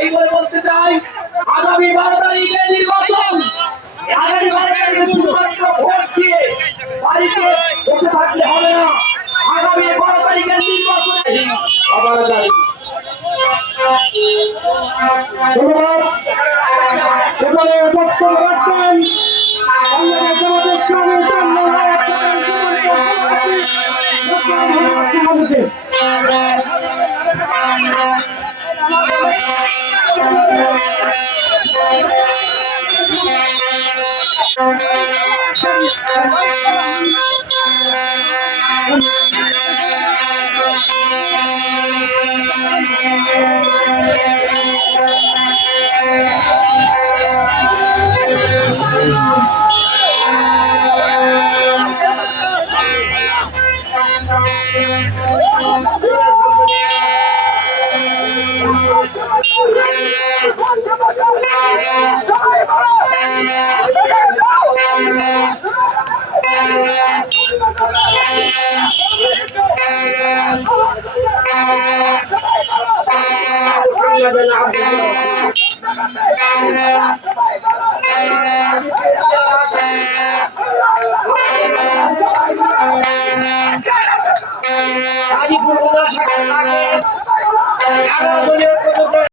এই বলে বলতে চাই আগামী 12 তারিখে নির্বাচন। আগামী 12 তারিখে শুধুমাত্র ভোট দিয়ে বাড়িতে বসে থাকলে হবে না। আগামী 12 তারিখে নির্বাচনে আপনারা জানেন। ধন্যবাদ। এবারে বক্তব্য রাখছেন বাংলাদেশ জামাতের ইসলামী গাজীপুর